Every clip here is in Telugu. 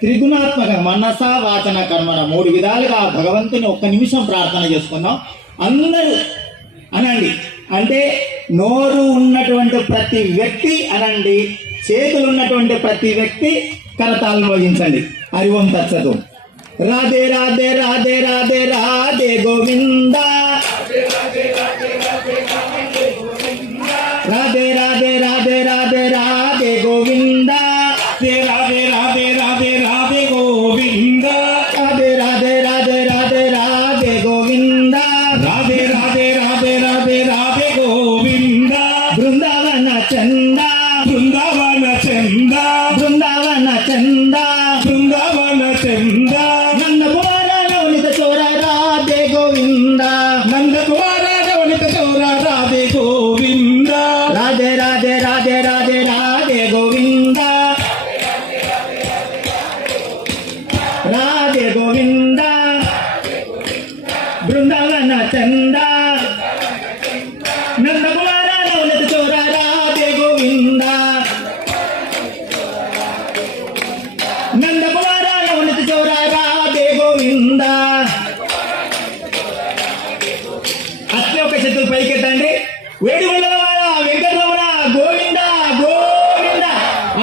త్రిగుణాత్మక మనస వాచన కర్మన 3 విధాలుగా భగవంతుని ఒక్క నిమిషం ప్రార్థన చేసుకుందాం. అందరూ అనండి. అంటే నోరు ఉన్నటువంటి ప్రతి వ్యక్తి అనండి, చేతులు ఉన్నటువంటి ప్రతి వ్యక్తి కరతాళం మోగించండి. హరి ఓం తత్సతు. రాధే రాధే రాధే రాధే రాధే గోవింద, రాధే రాధే రాధే రాధే రాధే గోవింద, రాధే రాధే రాధే రాధే గోవింద, రాధే రాధే రాధే రాధే రాధే గోవింద, రాధే రాధే రాధే రాధే రాధే గోవింద. బృందావన చంద, బృందావన చంద, బృందావన చంద, బృందావన చంద, నందకుమార నవనిత చోర రాధే గోవింద, నందకుమార నవనిత చోర రాధే గోవింద, రాధే రాధే రాధే రాధే రాధే గోవింద, రాధే గోవింద, బృందావన చంద, నందకుమార నవనిత చోర రాధే గోవింద, నందకుమార నవనిత చోర రాధే గోవింద. అట్లే ఒక చేతులు పైకెత్తండి. వేడివల్లవాడ వెంకటరమణ గోవింద గోవింద,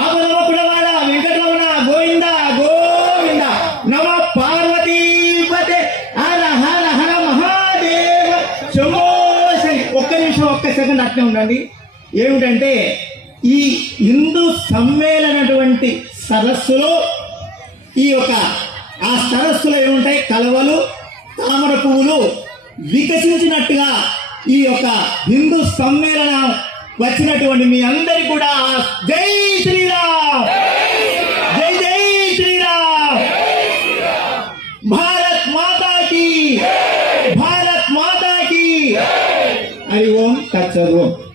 ఆపదమకుడవాడ వెంకటరమణ గోవింద గోవింద. నమ పార్వతీపతే హర హర హర మహాదేవ శంభో శంకర. ఒక్క నిమిషం ఒక్క సెకండ్ అట్లే ఉండండి. ఏమిటంటే ఈ హిందూ సమ్మేళనటువంటి సరస్సులో ఈ యొక్క ఆ సరస్సులో ఏముంటాయి, కలవలు, తామర పువ్వులు వికసించినట్టుగా ఈ యొక్క హిందూ సమ్మేళనం వచ్చినటువంటి మీ అందరికీ కూడా జై శ్రీరామ్, జై జై శ్రీరామ్, భారత్ మాతాకి, భారత్ మాతాకి. హరి ఓం తత్సత్.